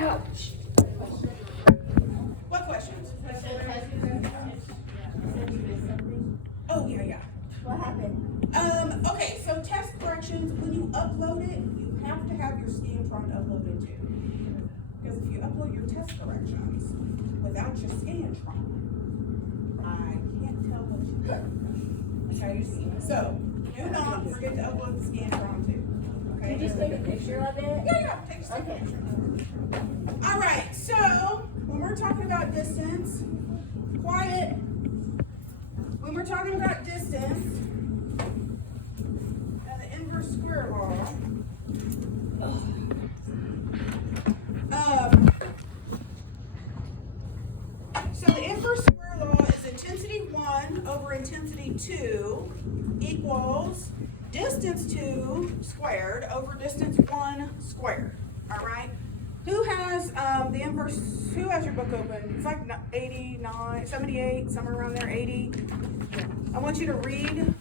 Ouch. What questions? Oh, yeah. What happened? Okay, so test corrections, when you upload it, you have to have your Scantron uploaded too. Because if you upload your test corrections without your Scantron, I can't tell what you got. Okay, so do not forget to upload the Scantron too. Okay? Did you just take a picture of it? Yeah, take a picture. All right, so when we're talking about distance, quiet. When we're talking about distance and the inverse square law, so the inverse square law is intensity 1 over intensity 2 equals distance 2 squared over distance 1 squared. All right. Who has the inverse? Who has your book open? It's like 89, 78, somewhere around there, 80. I want you to read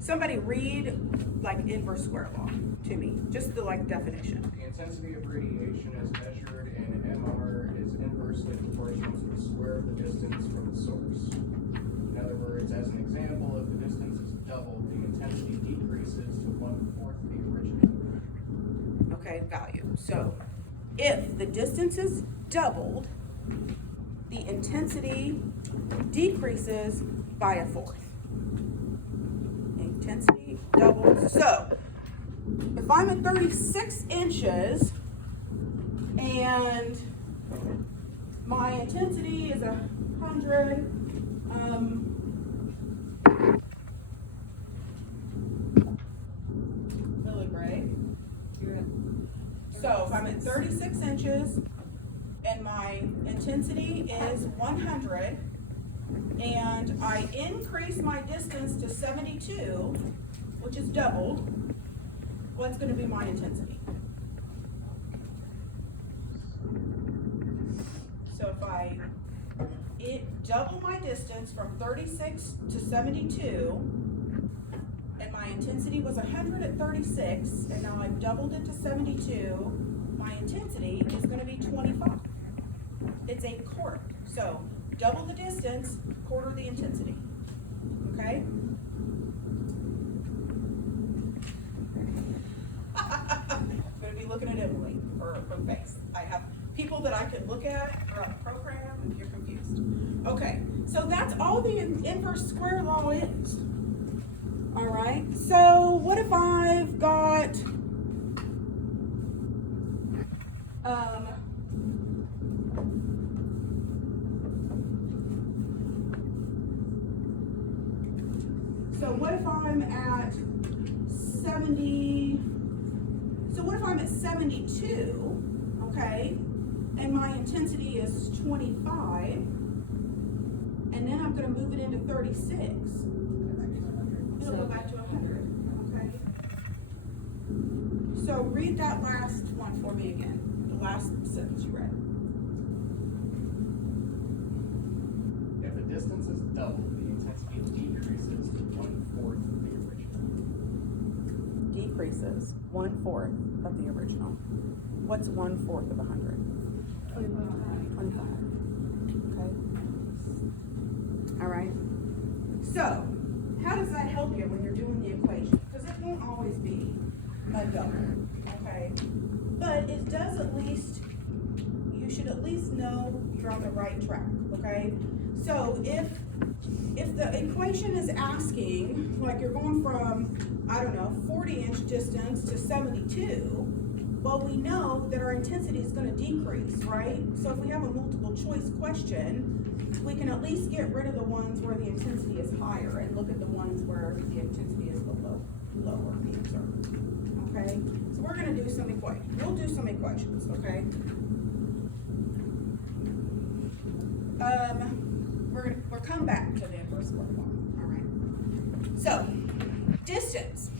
somebody read like inverse square law to me, just the like definition. The intensity of radiation as measured in MR is inversely proportional to the square of the distance from the source. In other words, as an example, if the distance is doubled, the intensity decreases to 1/4 the original. Okay, value. So if the distance is doubled, the intensity decreases by 1/4. Intensity doubles. So if I'm at 36 inches and my intensity is 100, milligray. So if I'm at 36 inches and my intensity is 100 and I increase my distance to 72, which is doubled, what's going to be my intensity? So if I double my distance from 36 to 72, and my intensity was 100 at 36, and now I've doubled it to 72, my intensity is going to be 25. It's a quarter. So double the distance, quarter the intensity. Okay? I'm going to be looking at Emily for her face. I have people that I could look at or on the program if you're confused. Okay, so that's all the inverse square law is. All right, so what if I've got so what if I'm at 70, so what if I'm at 72, okay, and my intensity is 25, and then I'm going to move it into 36. It'll go back to 100, okay? So read that last one for me again, the last sentence you read. If the distance is doubled, the intensity decreases to 1/4 of the original. Decreases 1/4 of the original. What's 1/4 of 100? 25. Okay. All right. So, how does that help you when you're doing the equation? Because it won't always be a double, okay? But it does at least, you should at least know you're on the right track, okay? So if the equation is asking, like you're going from, I don't know, 40-inch distance to 72, well, we know that our intensity is going to decrease, right? So if we have a multiple choice question, we can at least get rid of the ones where the intensity is higher and look at the ones where the intensity is lower the observed. Okay? So we're going to do some equations. We'll do some equations, okay? We'll come back to the inverse square law. All right. So, distance,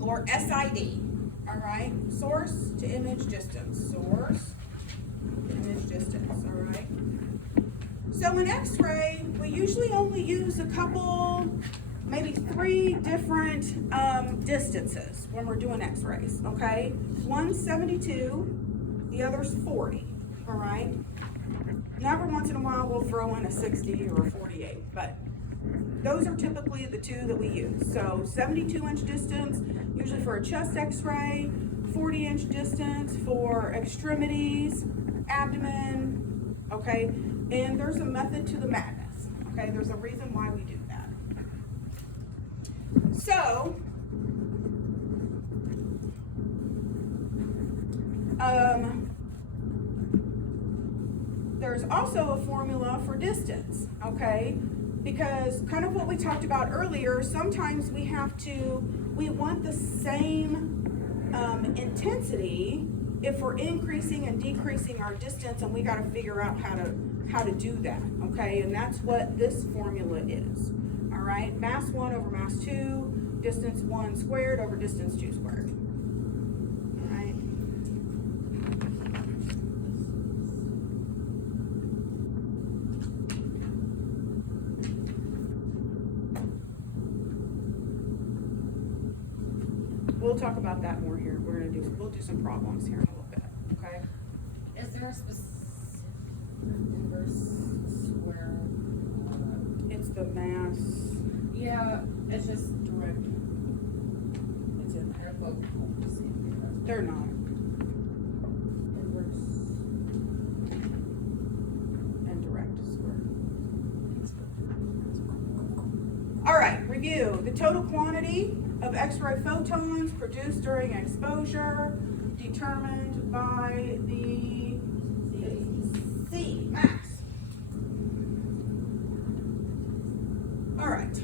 or SID. All right. Source to image distance. Source to image distance. All right. So in X-ray, we usually only use a couple, maybe 3 different distances when we're doing X-rays. Okay. 172 the other's 40, all right? Now, every once in a while, we'll throw in a 60 or a 48, but those are typically the two that we use. So 72-inch distance, usually for a chest x-ray, 40-inch distance for extremities, abdomen, okay? And there's a method to the madness, okay? There's a reason why we do that. So, there's also a formula for distance, okay? Because kind of what we talked about earlier, sometimes we want the same intensity if we're increasing and decreasing our distance, and we got to figure out how to do that, okay? And that's what this formula is, all right? Mass 1 over mass 2, distance 1 squared over distance 2 squared, all right? We'll talk about that more here. We'll do some problems here in a little bit, okay? Is there a specific inverse square? It's the mass, Yeah, it's just direct. it's in there. They're both the same. They're not. Inverse and direct square. All right, review. The total quantity of X-ray photons produced during exposure determined by the C, mass. All right.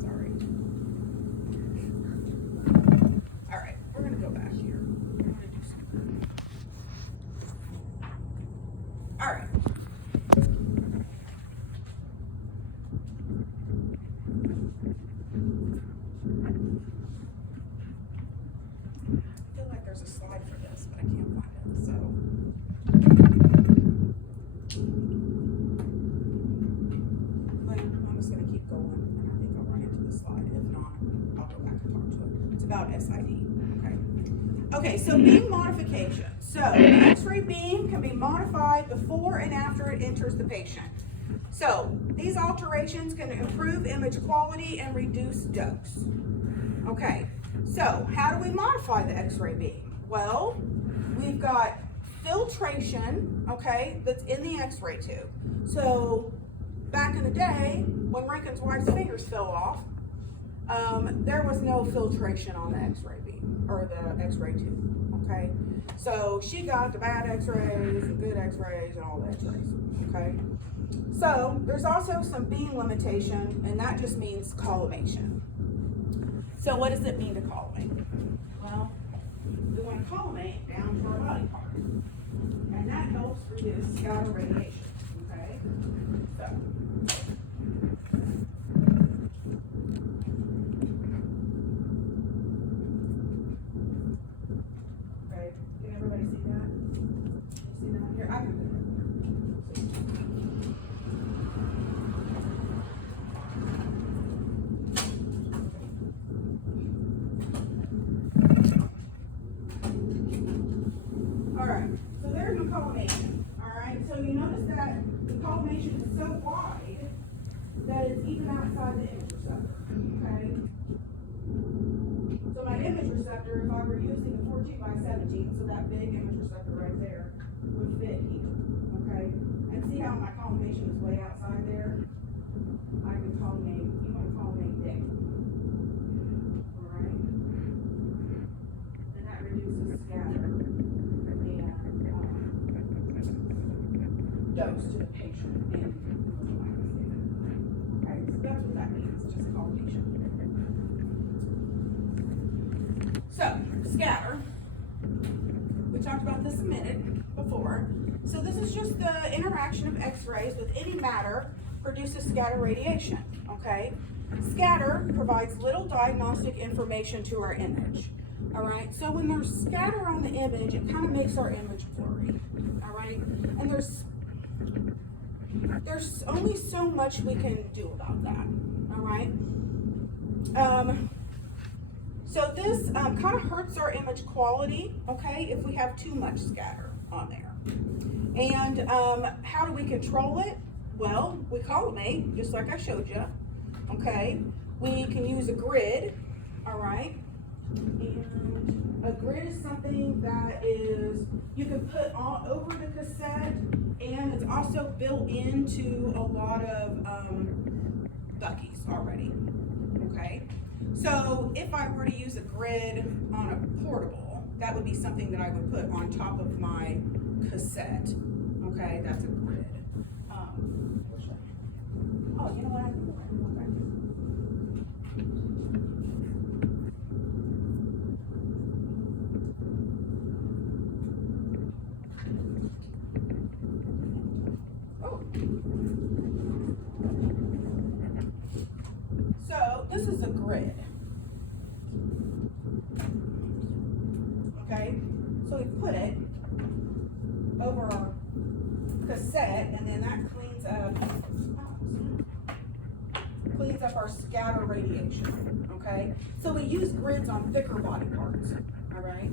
Sorry. All right, we're gonna go back here. We're gonna do something. All right. I feel like there's a slide for this, but I can't find it, so. I'm just gonna keep going, and I think I'll run into the slide. If not, I'll go back and talk to it. It's about SID, okay? Okay, so beam modification. So an X-ray beam can be modified before and after it enters the patient. So these alterations can improve image quality and reduce dose. Okay, so how do we modify the X-ray beam? Well, we've got filtration, okay, that's in the X-ray tube. So back in the day, when Rankin's wife's fingers fell off, there was no filtration on the X-ray beam, or the X-ray tube, okay? So she got the bad X-rays, the good X-rays, and all the X-rays, okay? So there's also some beam limitation, and that just means collimation. So what does it mean to collimate? Well, we want to collimate down to our body part, and that helps reduce scatter radiation, okay? So. Okay, can everybody see that? See that? Here, I can do it. All right, so there's my collimation. All right, so you notice that the collimation is so wide that it's even outside the image receptor. Okay. So my image receptor, if I were using the 14x17, so that big image receptor right there would fit here. Okay, and see how my collimation is way outside there? I can collimate. You want to collimate down. All right, and that reduces scatter. Dose to the patient and okay, so that's what that means, just collimation. So, scatter. We talked about this a minute before. So this is just the interaction of X-rays with any matter produces scatter radiation, okay? Scatter provides little diagnostic information to our image, all right? So when there's scatter on the image, it kind of makes our image blurry, all right? And there's there's only so much we can do about that, all right? So this kind of hurts our image quality, okay, if we have too much scatter on there. And how do we control it? Well, we collimate, just like I showed you, okay? We can use a grid, all right? And a grid is something that is, you can put all over the cassette, and it's also built into a lot of Buc-ee's already, okay? So if I were to use a grid on a portable, that would be something that I would put on top of my cassette, okay? That's a grid. Oh, you know what? I can go back. Oh. So this is a grid. Okay, so we put it over our cassette, and then that cleans up our scatter radiation. Okay, so we use grids on thicker body parts. All right.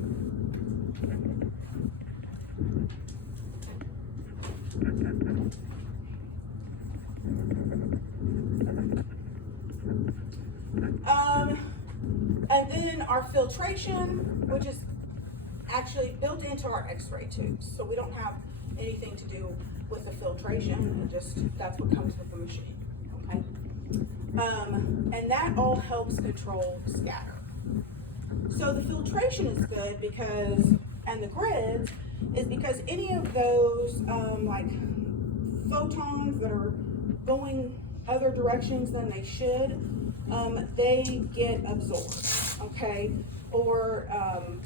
And then our filtration, which is actually built into our X-ray tubes. So we don't have anything to do with the filtration, that's what comes with the machine, okay? And that all helps control scatter. So the filtration is good because, and the grids, is because any of those like photons that are going other directions than they should, they get absorbed, okay? Or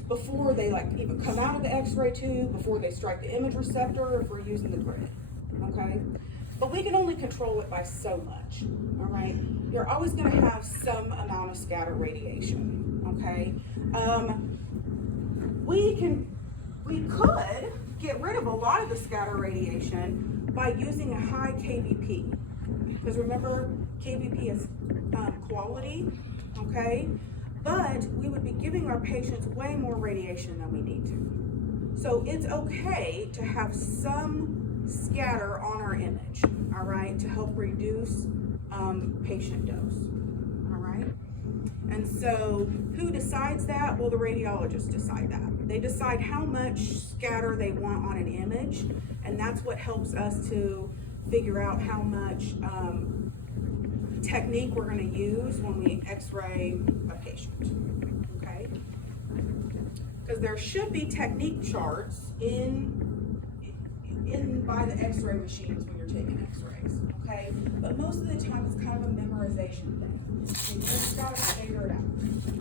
before they like even come out of the X-ray tube, before they strike the image receptor, if we're using the grid, okay? But we can only control it by so much, all right? You're always gonna have some amount of scatter radiation, okay? We could get rid of a lot of the scatter radiation by using a high KVP. Because remember, KVP is quality, okay? But we would be giving our patients way more radiation than we need to. So it's okay to have some scatter on our image, all right, to help reduce patient dose, all right? And so who decides that? Well, the radiologists decide that. They decide how much scatter they want on an image, and that's what helps us to figure out how much technique we're going to use when we x-ray a patient, okay? Because there should be technique charts by the x-ray machines when you're taking x-rays, okay? But most of the time it's kind of a memorization thing. You just got to figure it out,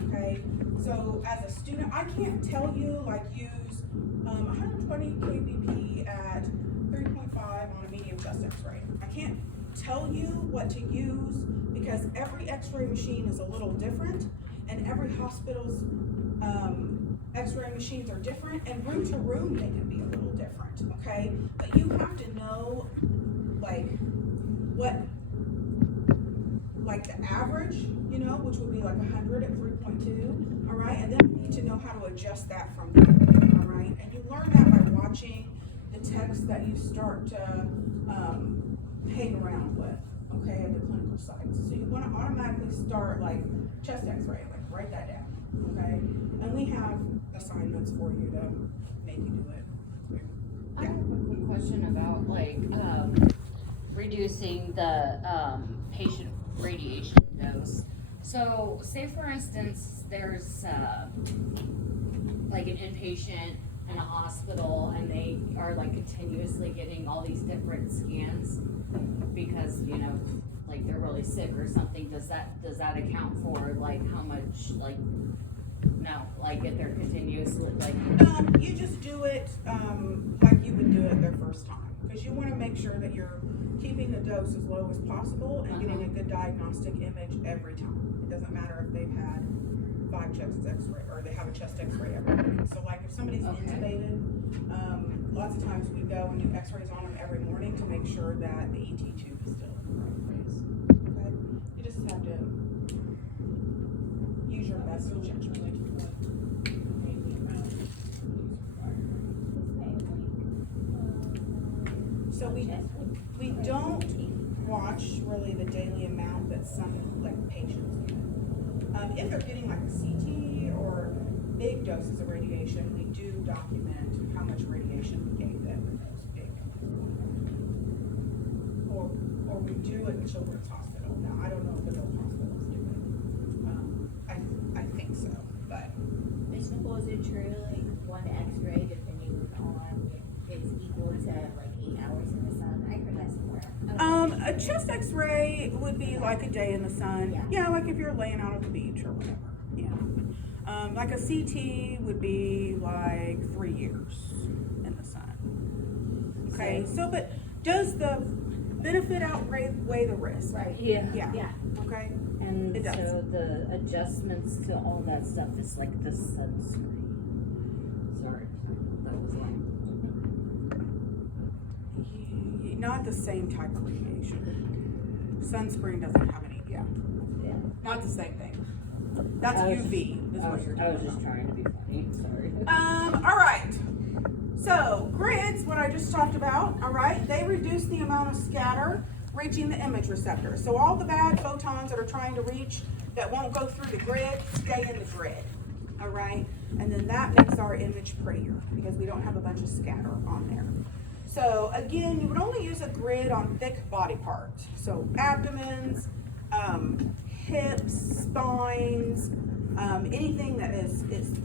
okay? So as a student, I can't tell you, like, use 120 kVp at 3.5 on a medium chest x-ray. I can't tell you what to use because every x-ray machine is a little different, and every hospital's x-ray machines are different, and room to room they can be a little different, okay? But you have to know like what, like the average, you know, which would be like 100 at 3.2, all right? And then you need to know how to adjust that from there, all right? And you learn that by watching the text that you start to hang around with, okay, at the clinical sites. So you want to automatically start like chest x-ray, like write that down, okay? And we have assignments for you to make you do it. I have a quick question about like reducing the patient radiation dose. So say for instance there's like an inpatient in a hospital and they are like continuously getting all these different scans because, you know, like they're really sick or something. Does that account for like how much, like, no, like if they're continuously like you just do it like you would do it their first time, because you want to make sure that you're keeping the dose as low as possible and getting a good diagnostic image every time. It doesn't matter if they've had 5 chest x-ray, or they have a chest x-ray every morning. So like if somebody's Okay. intubated, lots of times we go and do x-rays on them every morning to make sure that the ET tube is still in the right place. Okay? You just have to use your best judgment. So we don't watch really the daily amount that some like patients get. If they're getting like a CT or big doses of radiation, we do document how much radiation we gave them in those big. Or we do at the Children's Hospital. Now I don't know if the adult hospitals do it. I think so, but Ms. Nicole, is it true, like, one x-ray, depending on, is equal to like 8 hours in the sun? I heard that somewhere. a chest X-ray would be like a day in the sun. Yeah, like if you're laying out on the beach or whatever. Yeah. Like a CT would be like 3 years in the sun. Okay. So, but does the benefit outweigh the risk? Right. Yeah. Yeah. Okay. And It does. so the adjustments to all that stuff is like the sunscreen. Sorry, that was long. Not the same type of radiation. Sunscreen doesn't have any. Yeah. Not the same thing. That's UV. Is what you're I was talking just about. trying to be funny, sorry. All right. So grids, what I just talked about, all right, they reduce the amount of scatter reaching the image receptor. So all the bad photons that are trying to reach that won't go through the grid, stay in the grid, all right? And then that makes our image prettier because we don't have a bunch of scatter on there. So again, you would only use a grid on thick body parts. So abdomens, hips, spines, anything that is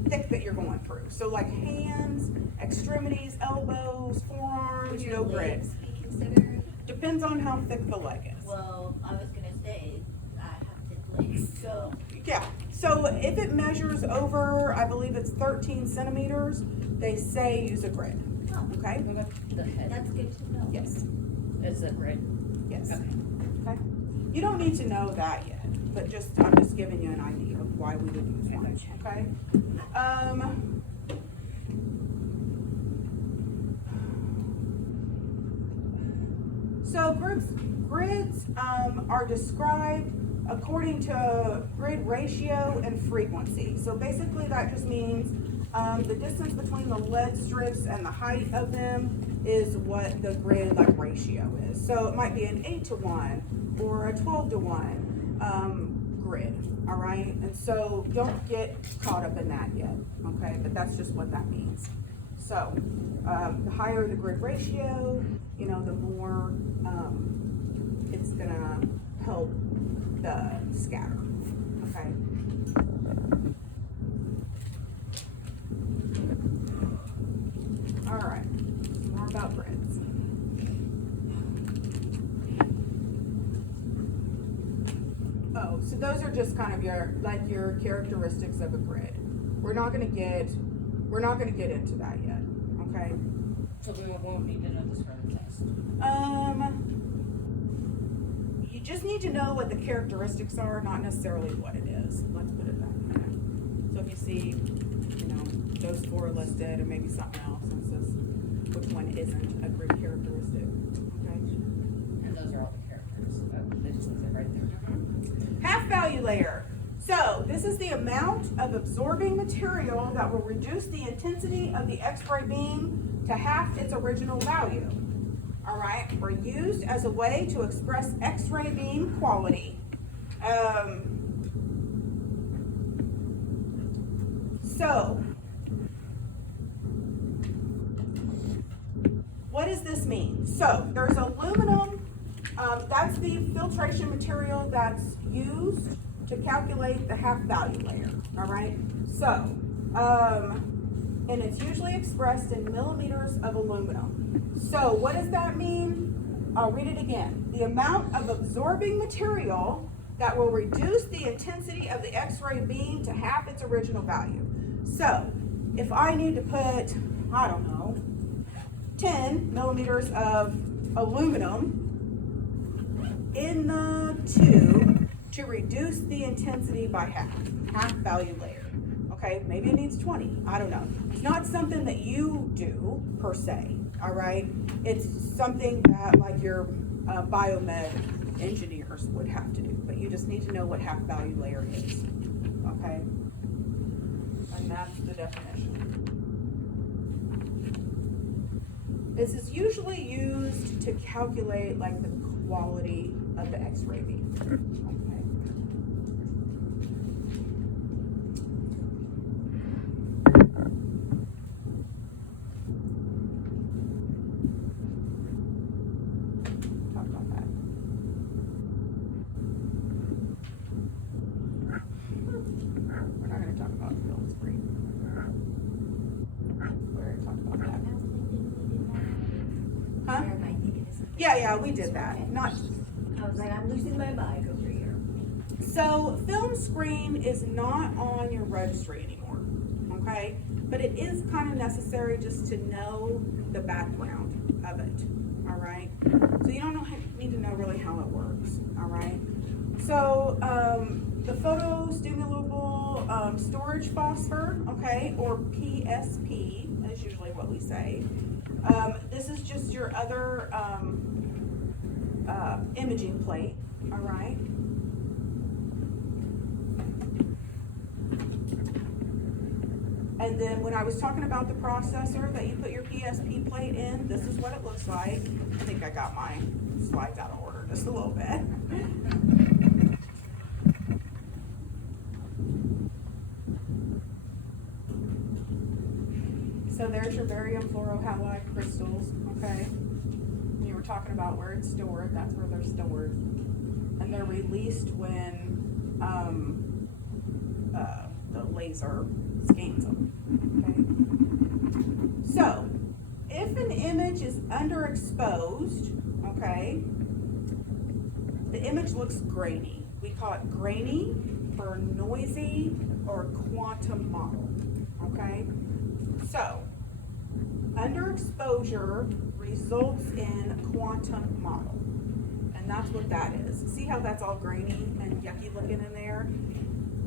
thick that you're going through. So like hands, extremities, elbows, forearms, no grid. Legs be considered? Depends on how thick the leg is. Well, I was gonna say, I have thick legs, so. Yeah, so if it measures over, I believe it's 13 centimeters, they say use a grid, Oh, okay? What about the head? that's good to know. Yes, Is it red? yes, Okay. okay? You don't need to know that yet, but I'm just giving you an idea of why we would use one, okay? So grids are described according to grid ratio and frequency. So basically that just means the distance between the lead strips and the height of them is what the grid like ratio is. So it might be an 8-to-1 or a 12-to-1 grid, all right? And so don't get caught up in that yet, okay? But that's just what that means. So the higher the grid ratio, the more it's gonna help the scatter, okay? All right, more about grids. Oh, so those are just kind of your characteristics of a grid. We're not gonna get into that yet, okay? So we won't need to know this for the test. You just need to know what the characteristics are, not necessarily what it is. Let's put it that way. So if you see, those 4 listed and maybe something else, and it says which one isn't a grid characteristic, okay? And those are all the characters. They just says it right there. Half value layer. So this is the amount of absorbing material that will reduce the intensity of the X-ray beam to half its original value. All right, or used as a way to express X-ray beam quality. So what does this mean? So there's aluminum, that's the filtration material that's used to calculate the half value layer, all right? So, and it's usually expressed in millimeters of aluminum. So what does that mean? I'll read it again. The amount of absorbing material that will reduce the intensity of the X-ray beam to half its original value. So if I need to put, 10 millimeters of aluminum in the tube to reduce the intensity by half value layer. Okay, maybe it needs 20, I don't know. It's not something that you do per se, all right? It's something that like your biomed engineers would have to do, but you just need to know what half value layer is, okay? And that's the definition. This is usually used to calculate like the quality of the X-ray beam, okay? Talk about that. We're not gonna talk about film screen. We're gonna talk about that. Huh? Yeah, we did that. Not. I was like, I'm losing my mind over here. So film screen is not on your registry anymore, okay? But it is kind of necessary just to know the background of it, all right? So you don't need to know really how it works, all right? So the photostimulable storage phosphor, okay, or PSP is usually what we say. This is just your other imaging plate, all right? And then when I was talking about the processor that you put your PSP plate in, this is what it looks like. I think I got my slides out of order just a little bit. So there's your barium fluorohalide crystals, okay? You were talking about where it's stored, that's where they're stored. And they're released when the laser scans them, okay? So, if an image is underexposed, okay, the image looks grainy. We call it grainy or noisy or quantum model, okay? So, underexposure results in quantum model. And that's what that is. See how that's all grainy and yucky looking in there?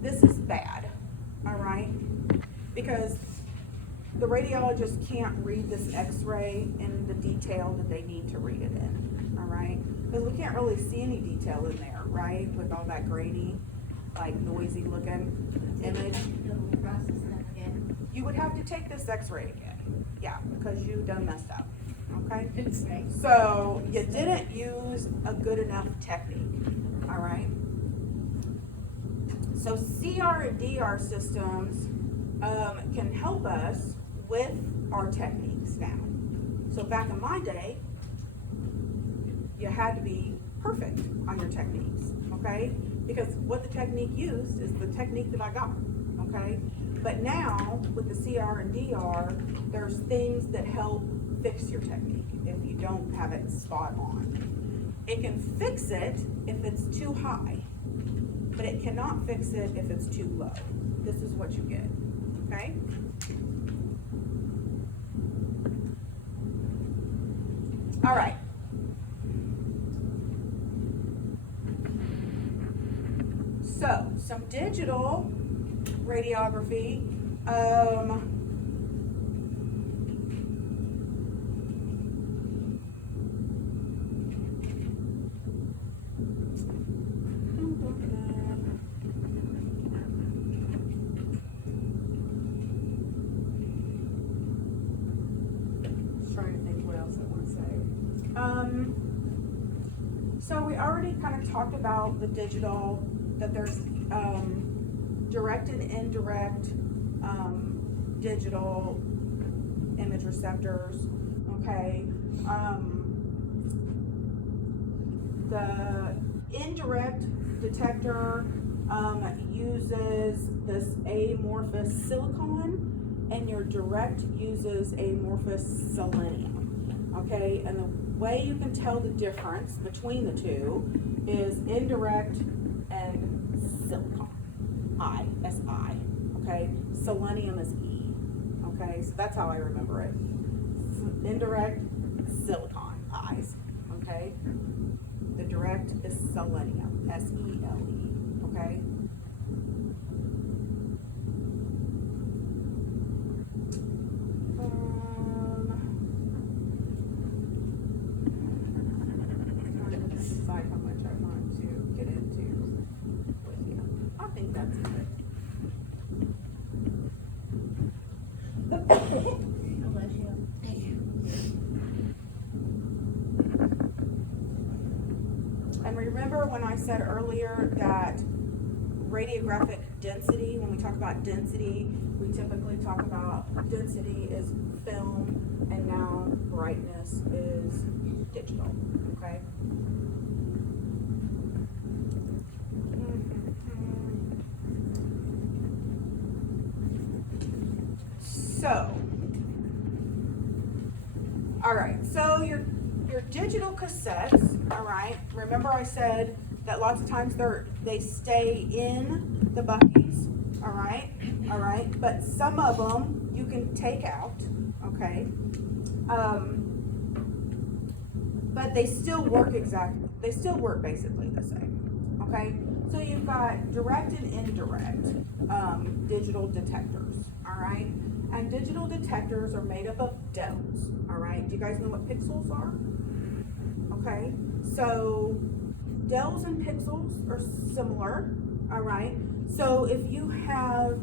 This is bad, all right? Because the radiologist can't read this x-ray in the detail that they need to read it in, all right? Because we can't really see any detail in there, right? With all that grainy, like noisy looking image. You would have to take this x-ray again. Yeah, because you done messed up, okay? So you didn't use a good enough technique, all right? So CR and DR systems can help us with our techniques now. So back in my day, you had to be perfect on your techniques, okay? Because what the technique used is the technique that I got, okay? But now, with the CR and DR, there's things that help fix your technique if you don't have it spot on. It can fix it if it's too high, but it cannot fix it if it's too low. This is what you get, okay? All right. So, some digital radiography. Trying to think what else I want to say. So we already kind of talked about the digital, that there's direct and indirect digital image receptors, okay? The indirect detector uses this amorphous silicon, and your direct uses amorphous selenium, okay? And the way you can tell the difference between the two is indirect and silicon. I, okay? Selenium is E, okay? So that's how I remember it. Indirect, silicon, I's, okay? The direct is selenium, S-E-L-E. okay? Trying to decide how much I want to get into with you. I think that's it. Bless you. And remember when I said earlier that radiographic density, when we talk about density, we typically talk about density is film and now brightness is digital, okay? So, all right, so your digital cassettes, all right, remember I said that lots of times they stay in the buckies, all right, but some of them you can take out, okay, but they still work basically the same, okay. So you've got direct and indirect digital detectors, all right, and digital detectors are made up of dells, all right. Do you guys know what pixels are? Okay, so dells and pixels are similar, all right. So if you have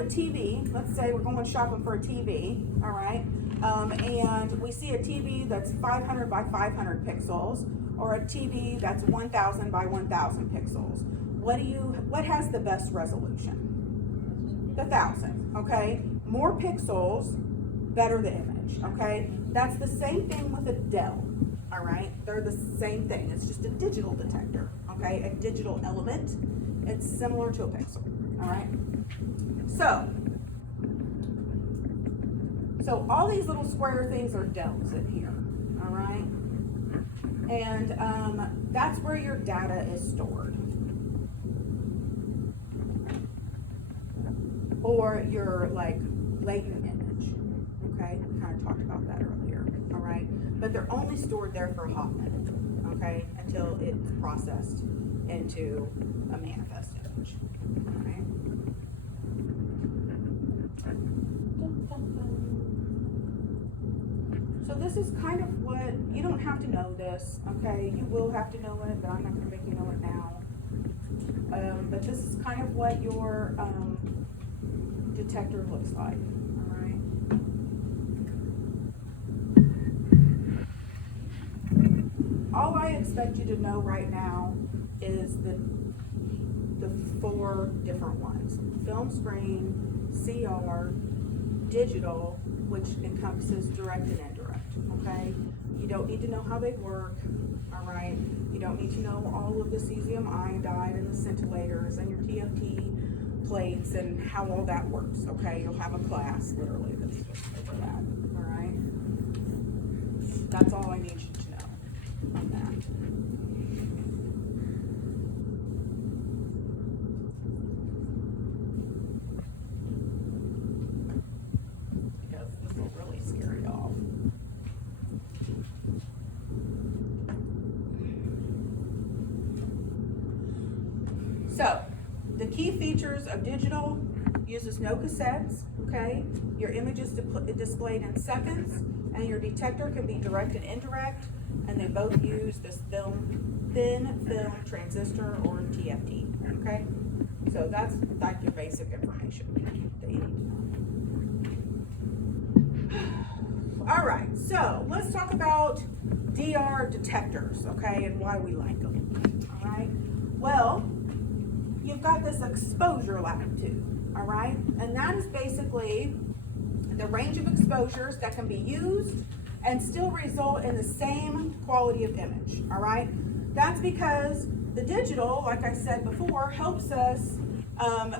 a TV, let's say we're going shopping for a TV, all right, and we see a TV that's 500 by 500 pixels, or a TV that's 1000 by 1000 pixels. What has the best resolution? The 1000, okay. More pixels, better the image, okay. That's the same thing with a dell. All right, they're the same thing. It's just a digital detector, okay? A digital element. It's similar to a pixel, all right? So all these little square things are dells in here, all right? And that's where your data is stored. Or your like latent image, okay? We kind of talked about that earlier, all right? But they're only stored there for a hot minute, okay, until it's processed into a manifest image, all right? So this is kind of what, you don't have to know this, okay? You will have to know it, but I'm not gonna make you know it now. But this is kind of what your detector looks like, all right? All I expect you to know right now is the 4 different ones. Film screen, CR, digital, which encompasses direct and indirect, okay? You don't need to know how they work, all right? You don't need to know all of the cesium iodide and the scintillators and your TFT plates and how all that works, okay? You'll have a class, literally, that's just over that, all right? That's all I need you to know on that. Because this will really scare you off. So, the key features of digital uses no cassettes, okay? Your image is displayed in seconds, and your detector can be direct and indirect, and they both use this thin film transistor or TFT, okay? So that's like your basic information that you need to know. All right, so let's talk about DR detectors, okay, and why we like them, all right? Well, you've got this exposure latitude, all right? And that is basically the range of exposures that can be used and still result in the same quality of image, all right? That's because the digital, like I said before, helps us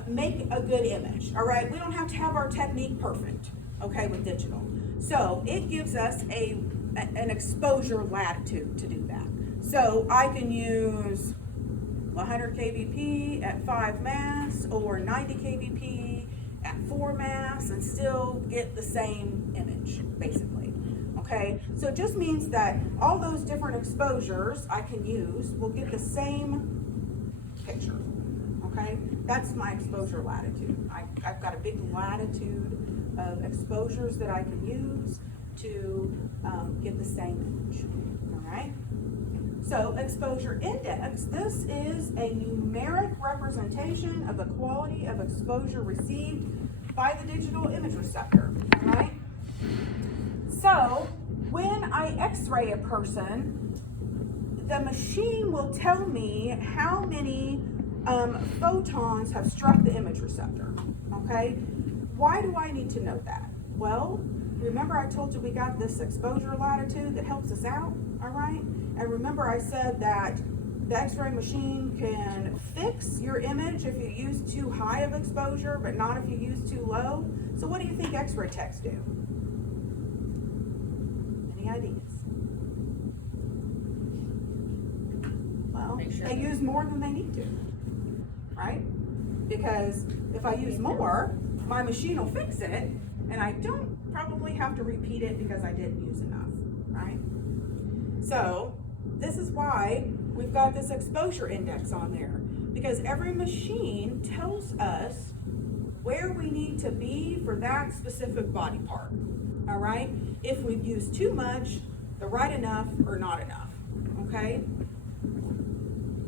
make a good image, all right? We don't have to have our technique perfect, okay, with digital. So it gives us an exposure latitude to do that. So I can use 100 kbp at 5 mass or 90 kbp at 4 mass and still get the same image, basically. Okay, so it just means that all those different exposures I can use will get the same picture. okay? That's my exposure latitude. I've got a big latitude of exposures that I can use to get the same image, all right? So exposure index, this is a numeric representation of the quality of exposure received by the digital image receptor, all right? So when I x-ray a person, the machine will tell me how many photons have struck the image receptor, okay? Why do I need to know that? Well, remember I told you we got this exposure latitude that helps us out, all right? And remember I said that the x-ray machine can fix your image if you use too high of exposure, but not if you use too low. So what do you think x-ray techs do? Any ideas? Well, Make sure. they use more than they need to, right? Because if I use more, my machine will fix it, and I don't probably have to repeat it because I didn't use enough, right? So this is why we've got this exposure index on there, because every machine tells us where we need to be for that specific body part, all right? If we've used too much, the right enough, or not enough, okay?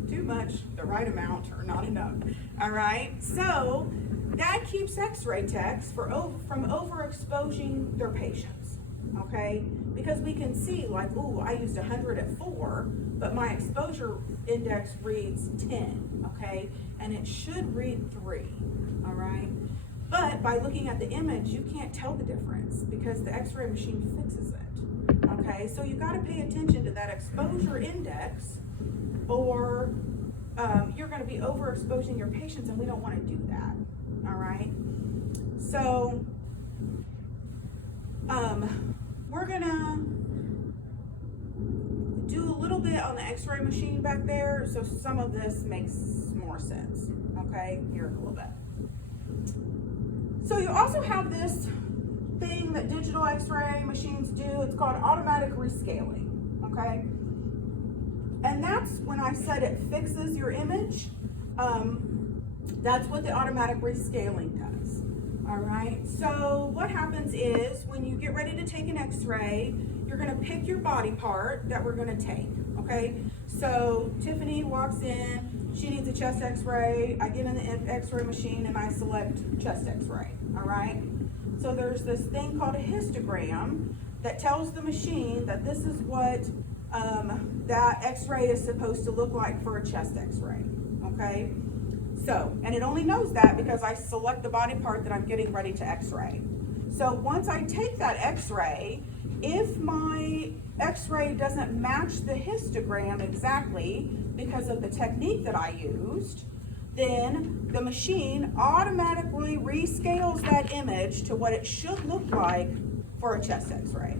Too much, the right amount, or not enough, all right? So that keeps x-ray techs from overexposing their patients, okay? Because we can see like, ooh, I used 100 at 4, but my exposure index reads 10, okay? And it should read 3, all right? But by looking at the image, you can't tell the difference because the x-ray machine fixes it, okay? So you gotta pay attention to that exposure index, or you're gonna be overexposing your patients, and we don't wanna do that, all right? So, we're gonna do a little bit on the x-ray machine back there, so some of this makes more sense, okay? Here in a little bit. So you also have this thing that digital x-ray machines do. It's called automatic rescaling, okay? And that's when I said it fixes your image. That's what the automatic rescaling does, all right? So what happens is when you get ready to take an x-ray, you're gonna pick your body part that we're gonna take, okay? So Tiffany walks in, she needs a chest x-ray, I get in the x-ray machine and I select chest x-ray, all right? So there's this thing called a histogram that tells the machine that this is what that x-ray is supposed to look like for a chest x-ray, okay? So, and it only knows that because I select the body part that I'm getting ready to x-ray. So once I take that x-ray, if my x-ray doesn't match the histogram exactly because of the technique that I used, then the machine automatically rescales that image to what it should look like for a chest x-ray,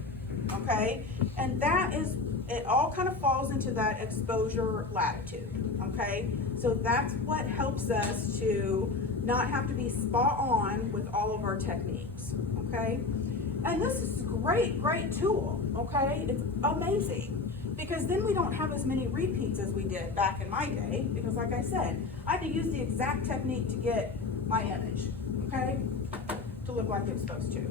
okay? And that is, it all kind of falls into that exposure latitude, okay? So that's what helps us to not have to be spot on with all of our techniques, okay? And this is a great tool, okay? It's amazing, because then we don't have as many repeats as we did back in my day, because like I said, I had to use the exact technique to get my image, okay? To look like it's supposed to.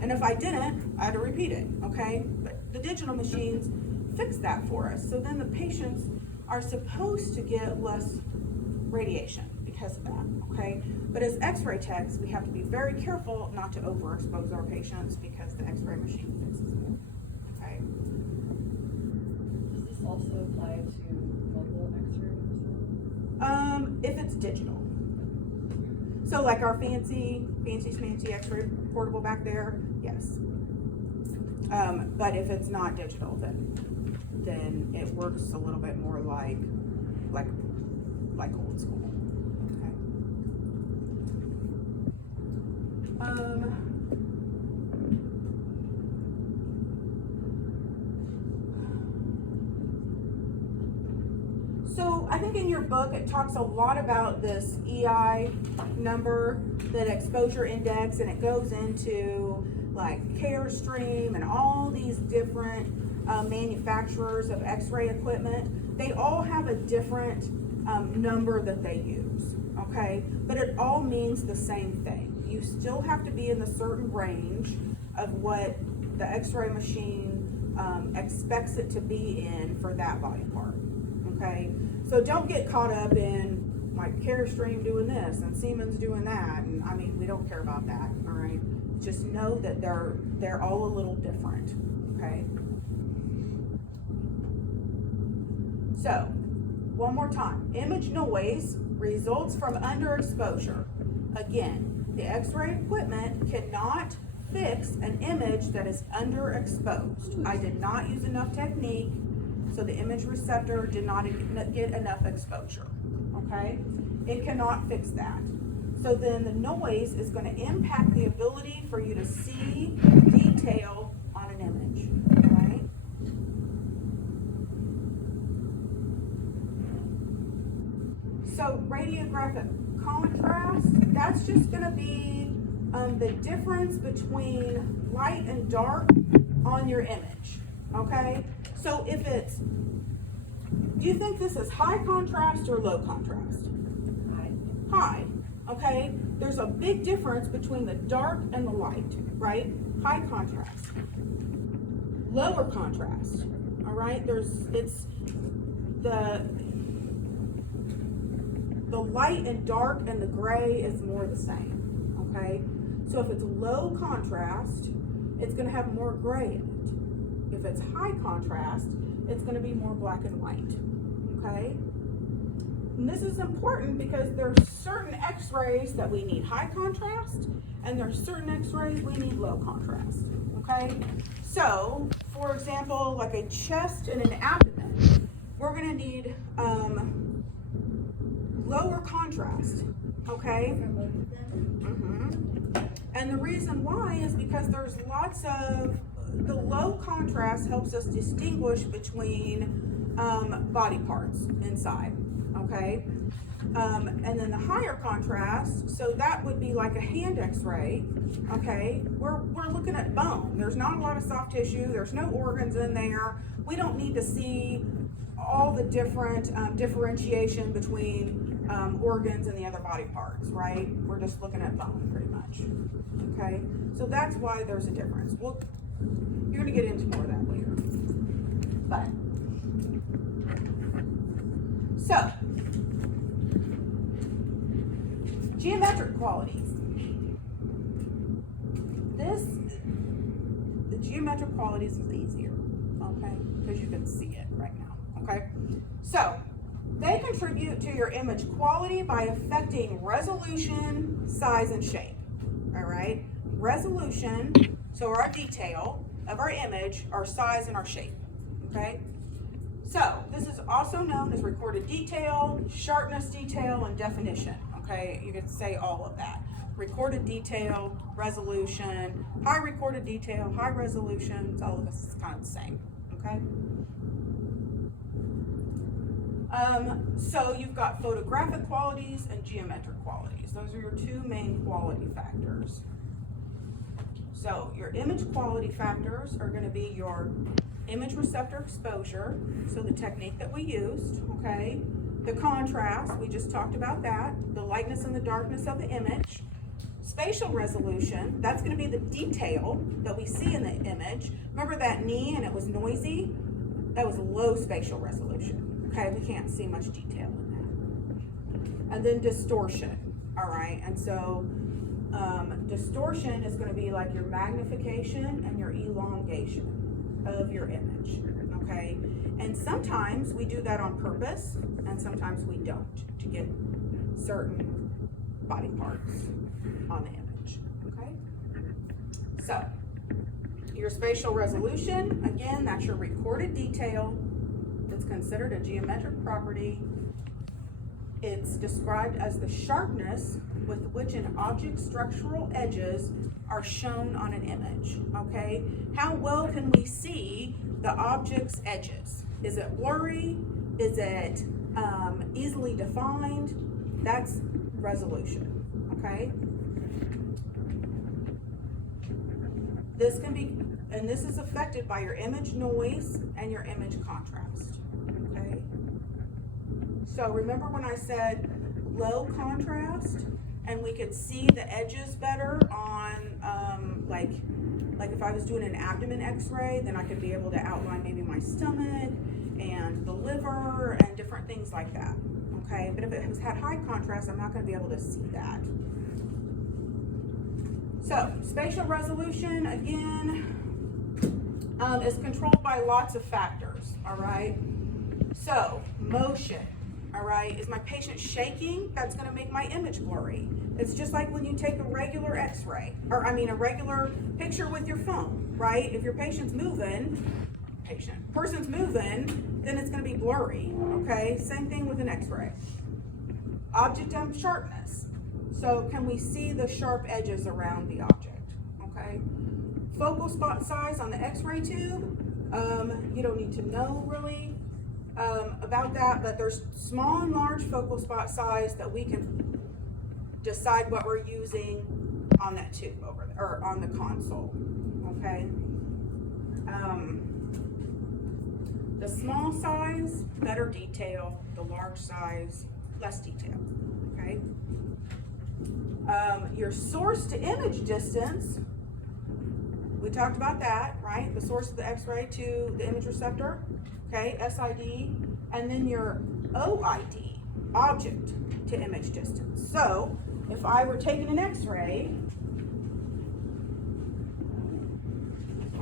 And if I didn't, I had to repeat it, okay? But the digital machines fix that for us. So then the patients are supposed to get less radiation because of that, okay? But as x-ray techs, we have to be very careful not to overexpose our patients because the x-ray machine fixes it, okay? Does this also apply to mobile x-ray? If it's digital. So like our fancy schmancy x-ray portable back there, yes. But if it's not digital, then it works a little bit more like old school. Okay. So I think in your book it talks a lot about this EI number, that exposure index, and it goes into like Carestream and all these different manufacturers of x-ray equipment. They all have a different number that they use, okay? But it all means the same thing. You still have to be in the certain range of what the x-ray machine expects it to be in for that body part, okay? So don't get caught up in like Carestream doing this and Siemens doing that, and I mean, we don't care about that, all right? Just know that they're all a little different, okay? So, one more time, image noise results from underexposure. Again, the x-ray equipment cannot fix an image that is underexposed. I did not use enough technique, so the image receptor did not get enough exposure, okay? It cannot fix that. So then the noise is going to impact the ability for you to see detail on an image, right? So radiographic contrast, that's just going to be the difference between light and dark on your image, okay? So if it's, do you think this is high contrast or low contrast? High, okay? There's a big difference between the dark and the light, right? High contrast. Lower contrast, all right? It's the light and dark and the gray is more the same, okay? So if it's low contrast, it's gonna have more gray in it. If it's high contrast, it's gonna be more black and white, okay? And this is important because there's certain x-rays that we need high contrast, and there's certain x-rays we need low contrast, okay? So, for example, like a chest and an abdomen, we're gonna need lower contrast, okay? For both of them? And the reason why is because there's lots of, the low contrast helps us distinguish between body parts inside, okay? And then the higher contrast, so that would be like a hand x-ray, okay? We're looking at bone. There's not a lot of soft tissue. There's no organs in there. We don't need to see all the different differentiation between organs and the other body parts, right? We're just looking at bone pretty much, okay? So that's why there's a difference. Well, you're gonna get into more of that later. But, so, geometric qualities. The geometric qualities is easier, okay? Because you can see it right now, okay? So, they contribute to your image quality by affecting resolution, size, and shape, all right? Resolution, so our detail of our image, our size, and our shape, okay? So, this is also known as recorded detail, sharpness detail, and definition, okay? You could say all of that. Recorded detail, resolution, high recorded detail, high resolution, it's all of this is kind of the same, okay? So you've got photographic qualities and geometric qualities. Those are your two main quality factors. So your image quality factors are going to be your image receptor exposure, so the technique that we used, okay? The contrast, we just talked about that. The lightness and the darkness of the image. Spatial resolution, that's going to be the detail that we see in the image. Remember that knee and it was noisy? That was low spatial resolution. Okay, we can't see much detail in that. And then distortion, all right? And so distortion is going to be like your magnification and your elongation of your image, okay? And sometimes we do that on purpose, and sometimes we don't, to get certain body parts on the image, okay? So, your spatial resolution, again, that's your recorded detail. It's considered a geometric property. It's described as the sharpness with which an object's structural edges are shown on an image, okay? How well can we see the object's edges? Is it blurry? Is it easily defined? That's resolution, okay? This can be, and this is affected by your image noise and your image contrast, okay? So remember when I said low contrast, and we could see the edges better on, like if I was doing an abdomen x-ray, then I could be able to outline maybe my stomach and the liver and different things like that, okay? But if it had high contrast, I'm not gonna be able to see that. So, spatial resolution, again, is controlled by lots of factors, all right? So, motion, all right? Is my patient shaking? That's gonna make my image blurry. It's just like when you take a regular x-ray, or I mean a regular picture with your phone, right? If your person's moving, then it's gonna be blurry, okay? Same thing with an x-ray. Object sharpness. So can we see the sharp edges around the object, okay? Focal spot size on the x-ray tube, you don't need to know really about that, but there's small and large focal spot size that we can decide what we're using on that tube over there, or on the console, okay? The small size, better detail. The large size, less detail, okay? Your source to image distance, we talked about that, right? The source of the x-ray to the image receptor, okay, SID, and then your OID, object to image distance. So, if I were taking an x-ray,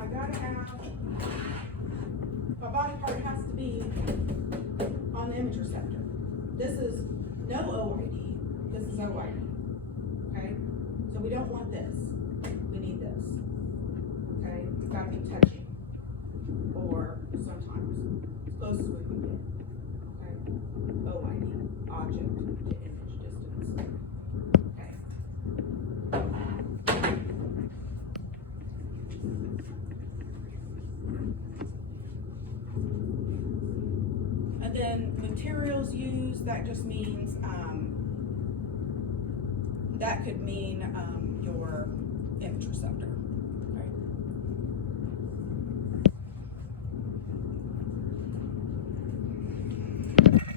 I gotta have, my body part has to be on the image receptor. This is no OID, this is OID, okay? So we don't want this, we need this, okay? It's gotta be touching, or sometimes, as close as we can get, okay? OID, object to image distance, okay? And then materials used, that just means, that could mean your image receptor. Okay.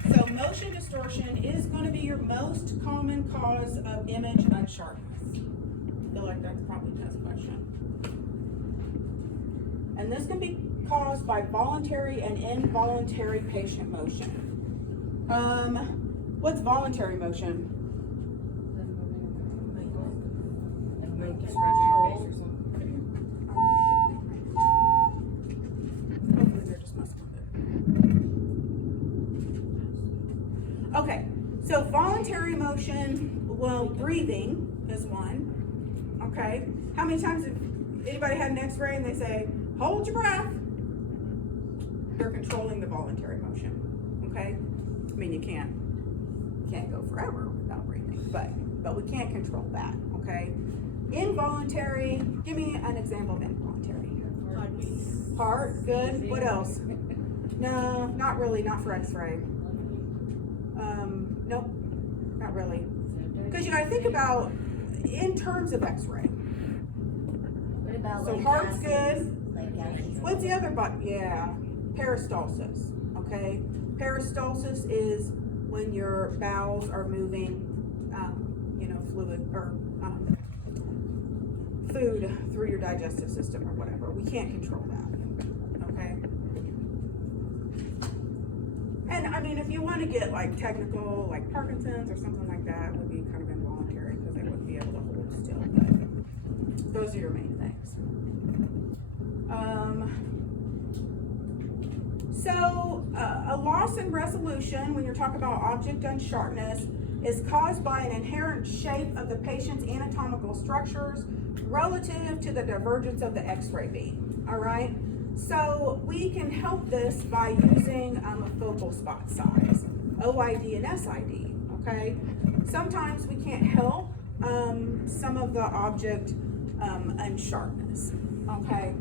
So motion distortion is going to be your most common cause of image unsharpness. I feel like that's probably a test question. And this can be caused by voluntary and involuntary patient motion. What's voluntary motion? Hopefully they're just messing with it. Okay, so voluntary motion, well, breathing is one. Okay, how many times have anybody had an x-ray and they say, hold your breath? They're controlling the voluntary motion, okay? I mean, you can't go forever without breathing, but we can't control that, okay? Involuntary, give me an example of involuntary. Heart, good. What else? No, not really, not for x-ray. Nope, not really. Because you gotta think about, in terms of x-ray. What about So like heart's gases? good. Like gases. What's the other button? Yeah, peristalsis, okay? Peristalsis is when your bowels are moving, fluid, or food through your digestive system or whatever. We can't control that, okay? And I mean, if you want to get like technical, like Parkinson's or something like that, would be kind of involuntary because they wouldn't be able to hold still, but those are your main things. A loss in resolution, when you're talking about object unsharpness, is caused by an inherent shape of the patient's anatomical structures relative to the divergence of the x-ray beam, all right? So we can help this by using a focal spot size, OID and SID, okay? Sometimes we can't help some of the object unsharpness, okay?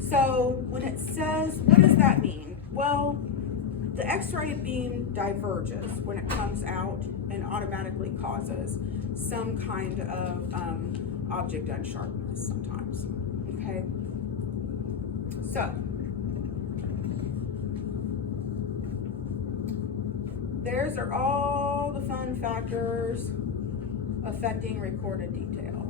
So when it says, what does that mean? Well, the x-ray beam diverges when it comes out and automatically causes some kind of object unsharpness sometimes, okay? So, Theirs are all the fun factors affecting recorded detail.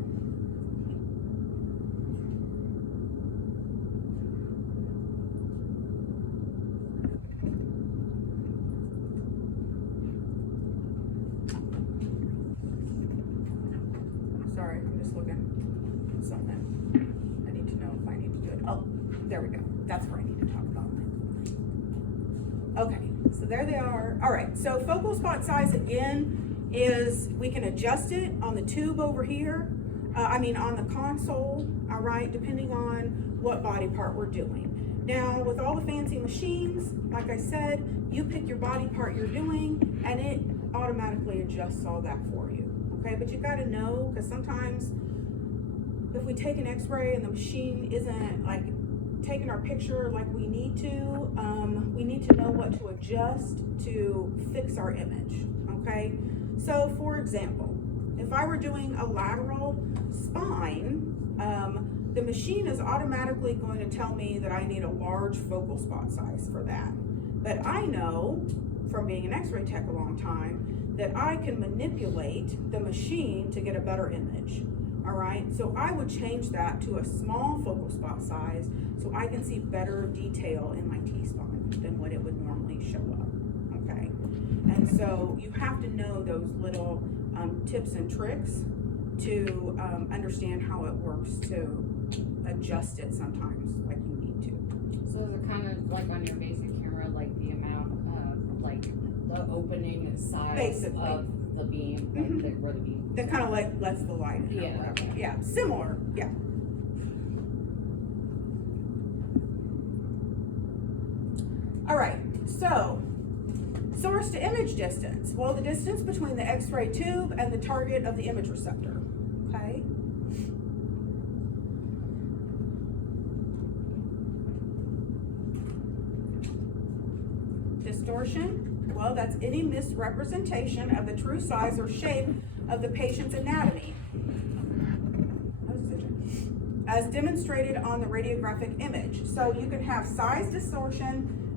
Sorry, I'm just looking at something. I need to know if I need to do it. Oh, there we go. That's where I need to talk about it. Okay, so there they are. All right, so focal spot size again is, we can adjust it on the tube over here. On the console, all right, depending on what body part we're doing. Now, with all the fancy machines, like I said, you pick your body part you're doing and it automatically adjusts all that for you. Okay, but you gotta know, because sometimes if we take an x-ray and the machine isn't like taking our picture like we need to know what to adjust to fix our image, okay? So for example, if I were doing a lateral spine, the machine is automatically going to tell me that I need a large focal spot size for that. But I know, from being an x-ray tech a long time, that I can manipulate the machine to get a better image, all right? So I would change that to a small focal spot size so I can see better detail in my T-spine than what it would normally show up, okay? And so you have to know those little tips and tricks to understand how it works to adjust it sometimes like you need to. So those are kind of like on your basic camera, like the amount of, like, the opening size Basically. of the beam, Mhm. like where the beam. That kind of like lets the light in or Yeah, whatever. okay. Yeah, similar, yeah. All right, so source to image distance. Well, the distance between the x-ray tube and the target of the image receptor, okay? Distortion, well, that's any misrepresentation of the true size or shape of the patient's anatomy, as demonstrated on the radiographic image. So you can have size distortion